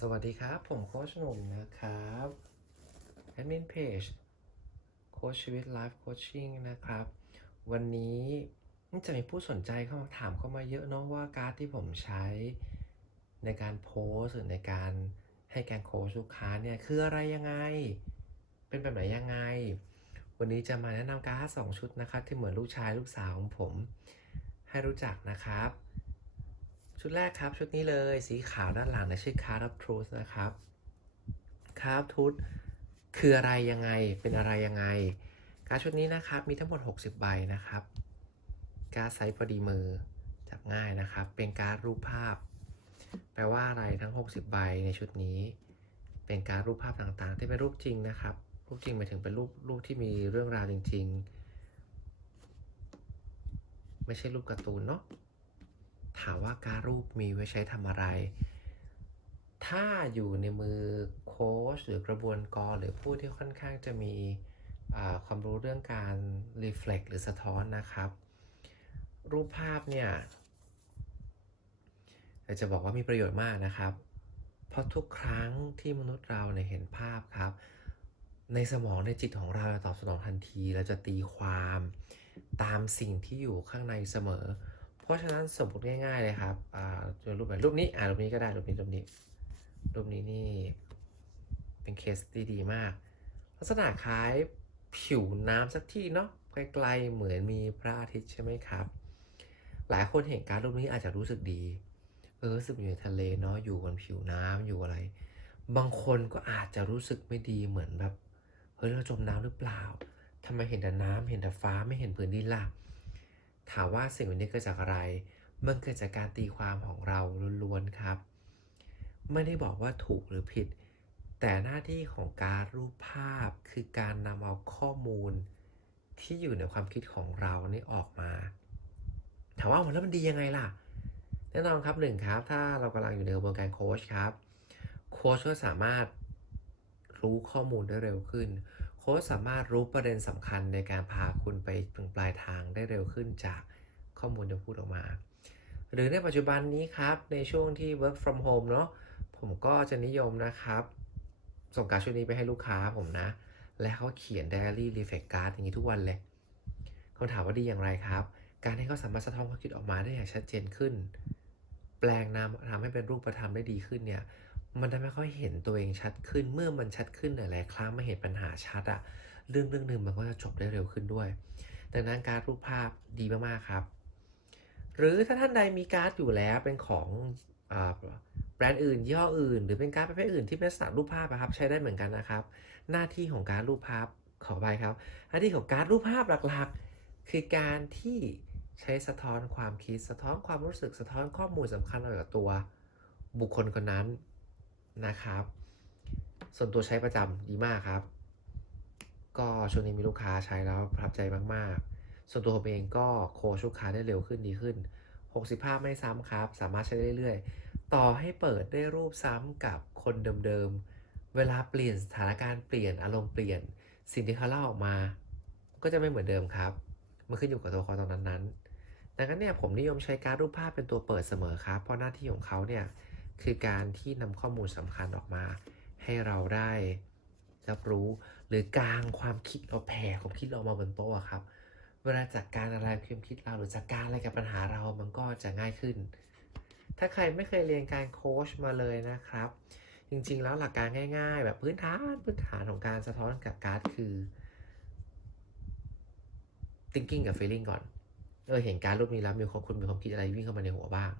สวัสดีครับ ผมโค้ชหนุ่มนะครับแอดมินเพจโค้ชชีวิตไลฟ์โคชชิ่งนะครับ วันนี้จะมีผู้สนใจเข้ามาถามเข้ามาเยอะเนาะว่าการ์ดที่ผมใช้ในการโพสหรือในการให้การโค้ชลูกค้าเนี่ย คืออะไรยังไง เป็นแบบไหนยังไง วันนี้จะมาแนะนำการ์ดสองชุดนะครับ ที่เหมือนลูกชายลูกสาวของผมให้รู้จักนะครับ ชุดแรกครับ ชุดนี้เลยสีขาวด้านหลังนะชื่อ Card of Truth นะครับ Card of Truth คืออะไรยังไงเป็นอะไรยังไง การดชุดนี้นะครับมีทั้งหมด 60 ใบนะครับการดไซส์พอดีมือจับง่ายนะครับ เป็นการดรูปภาพ แปลว่าอะไรทั้ง 60 ใบในชุดนี้ เป็นการดรูปภาพต่างๆ ที่เป็นรูปจริงนะครับ รูปจริงหมายถึงเป็นรูปรูปที่มีเรื่องราวจริง ๆ ไม่ใช่รูปการ์ตูนเนาะ ถามว่าการรูปมีไว้ใช้ทำอะไร ถ้าอยู่ในมือโค้ชหรือกระบวนกรหรือผู้ที่ค่อนข้างจะมีความรู้เรื่องการ reflect หรือสะท้อนนะครับ รูปภาพเนี่ยจะบอกว่ามีประโยชน์มากนะครับ เพราะทุกครั้งที่มนุษย์เราเนี่ยเห็นภาพครับ ในสมองในจิตของเราตอบสนองทันทีเราจะตีความตามสิ่งที่อยู่ข้างในเสมอ เพราะฉะนั้นสมมติง่ายๆเลยครับอ่าจะรูปแบบรูปนี้อ่ารูปนี้ก็ได้รูปนี้รูปนี้รูปนี้นี่เป็นเคสที่ดีมาก ลักษณะคล้ายผิวน้ำสักที่เนาะไกลๆเหมือนมีพระอาทิตย์ใช่ไหมครับ หลายคนเห็นการรูปนี้อาจจะรู้สึกดี เออรู้สึกอยู่ในทะเลเนาะอยู่บนผิวน้ำอยู่อะไร บางคนก็อาจจะรู้สึกไม่ดีเหมือนแบบเฮ้ยเราจมน้ำหรือเปล่าทำไมเห็นแต่น้ำเห็นแต่ฟ้าไม่เห็นพื้นดินล่ะ ถามว่าสิ่งนี้เกิดจากอะไร มันเกิดจากการตีความของเราล้วนๆครับ ไม่ได้บอกว่าถูกหรือผิด แต่หน้าที่ของการรูปภาพคือการนำเอาข้อมูลที่อยู่ในความคิดของเรานี่ออกมา ถามว่าแล้วมันดียังไงล่ะ แน่นอนครับหนึ่งครับ ถ้าเรากำลังอยู่ในกระบวนการโค้ชครับ โค้ชก็สามารถรู้ข้อมูลได้เร็วขึ้น โค้ชสามารถรู้ประเด็นสำคัญในการพาคุณไปถึงปลายทางได้เร็วขึ้นจากข้อมูลที่พูดออกมา หรือในปัจจุบันนี้ครับ ในช่วงที่ work from home เนาะผมก็จะนิยมนะครับ ส่งการชุดนี้ไปให้ลูกค้าผมนะ และเขาเขียน diary reflect card อย่างนี้ทุกวันเลยเขาถามว่าดีอย่างไรครับ การให้เขาสามารถสะท้อนความคิดออกมาได้อย่างชัดเจนขึ้น แปลงนามทำให้เป็นรูปธรรมได้ดีขึ้นเนี่ย มันทำให้เขาเห็นตัวเองชัดขึ้น เมื่อมันชัดขึ้นหลายๆครั้งมาเห็นปัญหาชัดอะเรื่องเรื่องหนึ่งมันก็จะจบได้เร็วขึ้นด้วย ดังนั้นการรูปภาพดีมากๆครับ หรือถ้าท่านใดมีการ์ดอยู่แล้วเป็นของแบรนด์อื่นยี่ห้ออื่น หรือเป็นการ์ดประเภทอื่นที่เป็นลักษณะรูปภาพนะครับ ใช้ได้เหมือนกันนะครับ หน้าที่ของการรูปภาพขอไปครับหน้าที่ของการรูปภาพหลักๆ คือการที่ใช้สะท้อนความคิดสะท้อนความรู้สึกสะท้อนข้อมูลสำคัญเกี่ยวกับตัว บุคคลคนนั้น นะครับ ส่วนตัวใช้ประจำดีมากครับ ก็ช่วงนี้มีลูกค้าใช้แล้วประทับใจมากๆ ส่วนตัวผมเองก็โคชลูกค้าได้เร็วขึ้นดีขึ้น60ภาพไม่ซ้ำครับ สามารถใช้ได้เรื่อยๆ ต่อให้เปิดได้รูปซ้ำกับคนเดิมๆ เวลาเปลี่ยนสถานการณ์เปลี่ยนอารมณ์เปลี่ยน สิ่งที่เขาเล่าออกมา ก็จะไม่เหมือนเดิมครับมันขึ้นอยู่กับตัวเขาตอนนั้นๆดังนั้นเนี่ยผมนิยมใช้การรูปภาพเป็นตัวเปิดเสมอครับ เพราะหน้าที่ของเขาเนี่ย คือการที่นำข้อมูลสำคัญออกมา ให้เราได้รับรู้ หรือกลางความคิดเราแผ่ความคิดเรามาบนโต๊ะครับ เวลาจัดการอะไรความคิดเราหรือจัดการอะไรกับปัญหาเรามันก็จะง่ายขึ้น ถ้าใครไม่เคยเรียนการโค้ชมาเลยนะครับ จริงๆแล้วหลักการง่าย ๆ แบบพื้นฐานพื้นฐานของการสะท้อนกับการ์ดคือ thinking กับ feeling ก่อน เออ เห็นการรูปนี้แล้วมีความคุณมีความคิดอะไรวิ่งเข้ามาในหัวบ้าง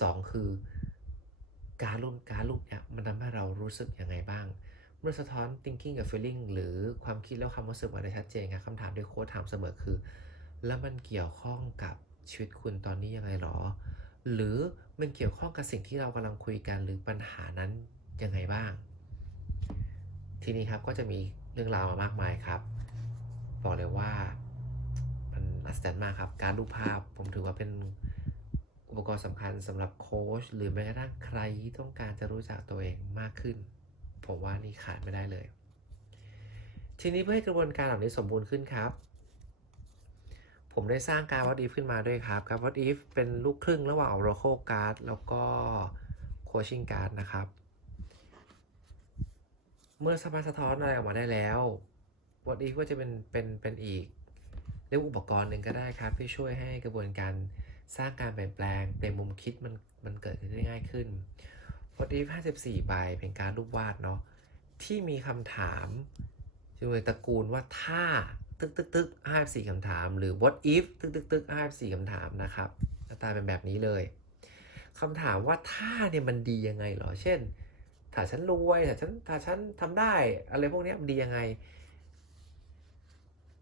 สองคือ การรูปการรูปเนี่ยมันทำให้เรารู้สึกยังไงบ้าง เมื่อสะท้อน thinking กับ feeling หรือความคิดแล้วความรู้สึกมาได้ชัดเจนครับคำถามที่โค้ชถามเสมอคือ แล้วมันเกี่ยวข้องกับชีวิตคุณตอนนี้ยังไงหรอ หรือมันเกี่ยวข้องกับสิ่งที่เรากำลังคุยกันหรือปัญหานั้นยังไงบ้าง ทีนี้ครับก็จะมีเรื่องราวมามากมายครับบอกเลยว่ามันอัศจรรย์มากครับ การดูปภาพผมถือว่าเป็น ปกรณ์สำคัญสำหรับโค้ชหรือแม้กระทั่งใครที่ต้องการจะรู้จักตัวเองมากขึ้น ผมว่านี่ขาดไม่ได้เลย ทีนี้เพื่อให้กระบวนการเหล่านี้สมบูรณ์ขึ้นครับ ผมได้สร้างการวัดอีฟขึ้นมาด้วยครับการวัดอีฟเป็นลูกครึ่งระหว่าง Oracle Card แล้วก็ Coaching Card นะครับ เมื่อสามารถสะท้อนอะไรออกมาได้แล้ว what if ก็จะเป็นเป็นเป็นอีกเรียกอุปกรณ์หนึ่งก็ได้ครับที่ช่วยให้กระบวนการ สร้างการเปลี่ยนแปลงเปลี่ยนมุมคิดมันมันเกิดขึ้นได้ง่ายขึ้น what if 54 ใบเป็นการรูปวาดเนาะที่มีคำถามอยู่ในตระกูลว่าถ้าตึกตึกตึก54คำถาม หรือ what if ตึกตึกตึก54คำถามนะครับหน้าตาเป็นแบบนี้เลยคำถามว่าถ้าเนี่ยมันดียังไงเหรอ เช่น ถ้าฉันรวย ถ้าฉันถ้าฉันทำได้ อะไรพวกนี้มันดียังไง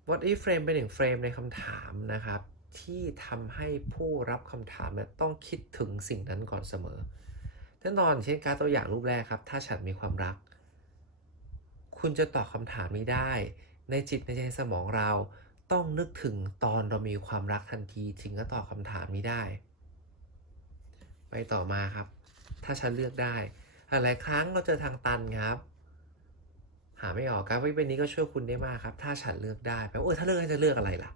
what if frame เป็นหนึ่งเฟรมในคำถามนะครับ ที่ทำให้ผู้รับคำถามเนี่ยต้องคิดถึงสิ่งนั้นก่อนเสมอแน่นอนเช่นการตัวอย่างรูปแรกครับ ถ้าฉันมีความรัก คุณจะตอบคำถามนี้ได้ ในจิตในใจสมองเราต้องนึกถึงตอนเรามีความรักทันทีถึงจะตอบคำถามนี้ได้ ไปต่อมาครับ ถ้าฉันเลือกได้หลายครั้งเราเจอทางตันครับ หาไม่ออกครับวิเป็นนี้ก็ช่วยคุณได้มากครับ ถ้าฉันเลือกได้แปลว่าเออถ้าเลือกจะเลือกอะไรล่ะ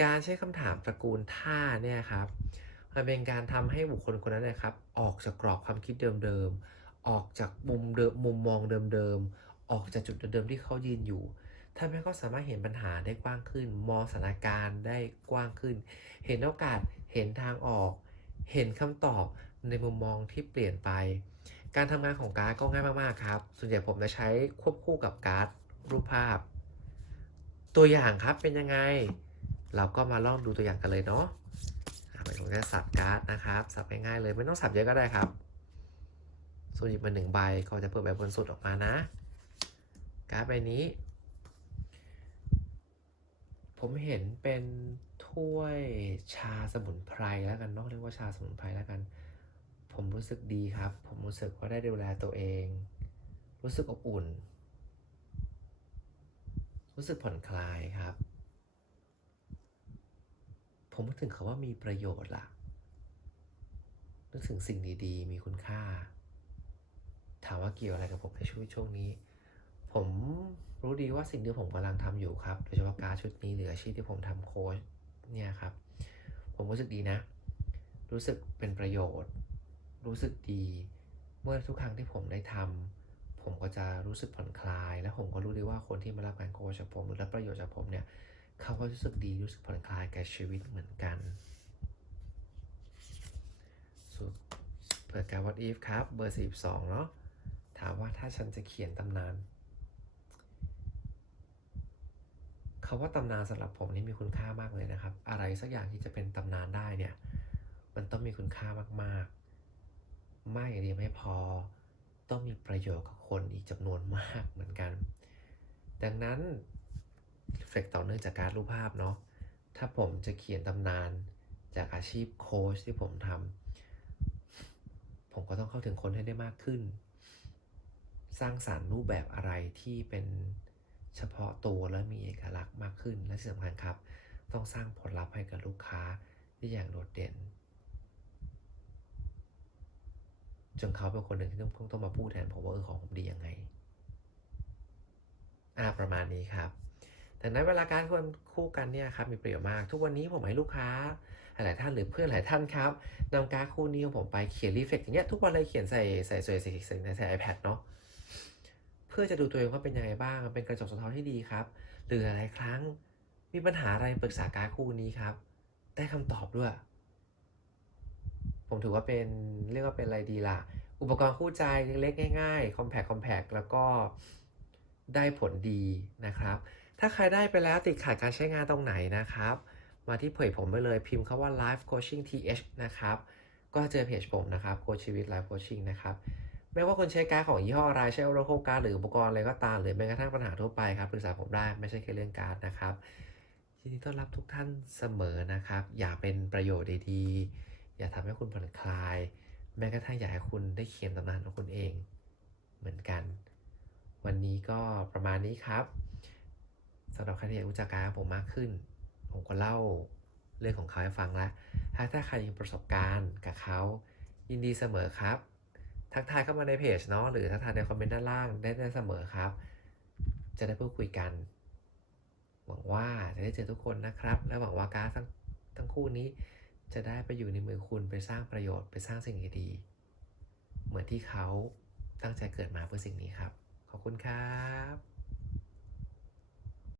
การใช้คำถามตระกูลถ้าเนี่ยครับมันเป็นการทำให้บุคคลคนนั้นนะครับ ออกจากกรอบความคิดเดิมๆ ออกจากมุมเดิมมุมมองเดิมๆ ออกจากจุดเดิมๆที่เขายืนอยู่ทำให้เขาสามารถเห็นปัญหาได้กว้างขึ้น มองสถานการณ์ได้กว้างขึ้น เห็นโอกาส เห็นทางออก เห็นคำตอบในมุมมองที่เปลี่ยนไป การทำงานของการ์ดก็ง่ายมากๆครับ ส่วนใหญ่ผมจะใช้ควบคู่กับการ์ดรูปภาพ ตัวอย่างครับเป็นยังไง เราก็มาลองดูตัวอย่างกันเลยเนาะอะผมจะสับการ์ดนะครับสับง่ายๆเลยไม่ต้องสับเยอะก็ได้ครับส่วนหยิบมาหนึ่งใบก็จะเปิดแบบบนสุดออกมานะ การ์ดใบนี้ ผมเห็นเป็นถ้วยชาสมุนไพรแล้วกันเนาะเรียกว่าชาสมุนไพรแล้วกัน ผมรู้สึกดีครับ ผมรู้สึกว่าได้ดูแลตัวเอง รู้สึกอบอุ่น รู้สึกผ่อนคลายครับ ผมถึงคาว่ามีประโยชน์ล่ะนึกถึงสิ่งดีๆ มีคุณค่า ถามว่าเกี่ยวอะไรกับผมในช่วงช่วงนี้ ผมรู้ดีว่าสิ่งที่ผมกำลังทำอยู่ครับ โดยเฉพาะการชุดนี้หรืออาชีพที่ผมทำโค้ชเนี่ยครับ ผมรู้สึกดีนะ รู้สึกเป็นประโยชน์ รู้สึกดี เมื่อทุกครั้งที่ผมได้ทำผมก็จะรู้สึกผ่อนคลาย และผมก็รู้ดีว่าคนที่มารับการโค้ชจากผมหรือรับประโยชน์จากผมเนี่ย เขาก็รู้สึกดีรู้สึกผ่อนคลายกับชีวิตเหมือนกันสุดเปิดการ what if ครับ เบอร์42เนาะถามว่าถ้าฉันจะเขียนตำนานคาว่าตำนานสำหรับผมนี่มีคุณค่ามากเลยนะครับ อะไรสักอย่างที่จะเป็นตำนานได้เนี่ย มันต้องมีคุณค่ามากๆ มากอย่างเดียวไม่พอ ต้องมีประโยชน์กับคนอีกจำนวนมากเหมือนกัน ดังนั้น เฟกต่อเนื่องจากการรูปภาพเนาะถ้าผมจะเขียนตำนานจากอาชีพโค้ชที่ผมทำผมก็ต้องเข้าถึงคนให้ได้มากขึ้น สร้างสารรค์รูปแบบอะไรที่เป็นเฉพาะตัวและมีเอกลักษณ์มากขึ้น และที่สำคัญครับ ต้องสร้างผลลัพธ์ให้กับลูกค้าได้อย่างโดดเด่นจนเขาเป็นคนหนึ่งที่ต้องต้องมาพูดแทนผมว่าเออของผมดียังไง อ่าประมาณนี้ครับ แต่ในเวลาการควรคู่กันเนี่ยครับมีประโยชน์มาก ทุกวันนี้ผมให้ลูกค้าหลายท่านหรือเพื่อนหลายท่านครับนำการ์ดคู่นี้ของผมไปเขียนรีเฟกอย่างเงี้ยทุกวันเลยเขียนใส่ใส่ส่ใส่ใส่ใส่ใส่ไอแพดเนาะเพื่อจะดูตัวเองว่าเป็นยังไงบ้างเป็นกระจกสะท้อนที่ดีครับ หรือหลายครั้งมีปัญหาอะไรปรึกษาการ์ดคู่นี้ครับ ได้คำตอบด้วย ผมถือว่าเป็นเรียกว่าเป็นอะไรดีล่ะ อุปกรณ์คู่ใจเล็กๆง่ายๆ compact compact แล้วก็ได้ผลดีนะครับ ถ้าใครได้ไปแล้วติดขัดการใช้งานตรงไหนนะครับ มาที่เพจผมไปเลยพิมพ์คาว่า life coaching th นะครับ ก็เจอเพจผมนะครับโคชชีวิต life coaching นะครับไม่ว่าคุณใช้การ์ดของยี่ห้ออะไรใช้ Oracle การหรืออุปกรณ์อะไรก็ตามหรือแม้กระทั่งปัญหาทั่วไปครับปรึกษาผมได้ไม่ใช่แค่เรื่องการ์ดนะครับยินดีต้อนรับทุกท่านเสมอนะครับ อย่าเป็นประโยชน์ดีๆ อย่าทำให้คุณผ่อนคลาย แม้กระทั่งอยากให้คุณได้เขียนตำนานของคุณเอง เหมือนกัน วันนี้ก็ประมาณนี้ครับ สำหรับใครที่อยากรู้จักการผมมากขึ้น ผมก็เล่าเรื่องของเขาให้ฟังแล้วถ้าถ้าใครมีประสบการณ์กับเขายินดีเสมอครับ ทักทายเข้ามาในเพจเนาะหรือทักทายในคอมเมนต์ด้านล่างได้ได้เสมอครับ จะได้พูดคุยกัน หวังว่าจะได้เจอทุกคนนะครับ และหวังว่าการทั้งทั้งคู่นี้ จะได้ไปอยู่ในมือคุณไปสร้างประโยชน์ไปสร้างสิ่งดีๆเหมือนที่เขาตั้งใจเกิดมาเพื่อสิ่งนี้ครับ ขอบคุณครับ